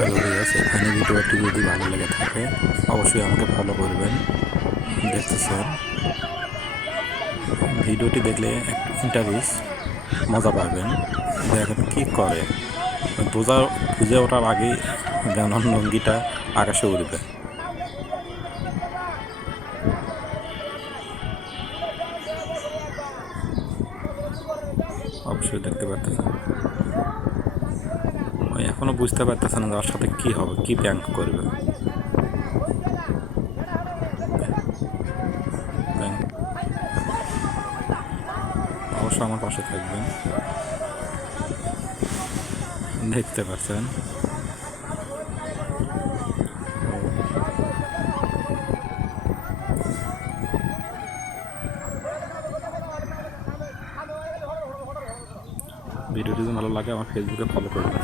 Hello viewers, এখানে ভিডিওটি যদি ভালো লেগে থাকে অবশ্যই আমাকে ফলো করবেন। দেখতেছেন ভিডিওটি দেখলে একটু ইন্টারেস্ট মজা পাবেন। দেখেন কি করে, বুঝে ওঠার আগেই গানার লঙ্গিটা আকাশে উড়বে। অবশ্যই দেখতে পারতেছেন, ওই এখনো বুঝতে পারতেছেন না ওর সাথে কি হবে, কি প্র্যাঙ্ক করবে। অবশ্যই আমার পাশে থাকবেন। দেখতে পাচ্ছেন ভিডিওটি যদি ভালো লাগে আমার ফেসবুকে ফলো করবেন।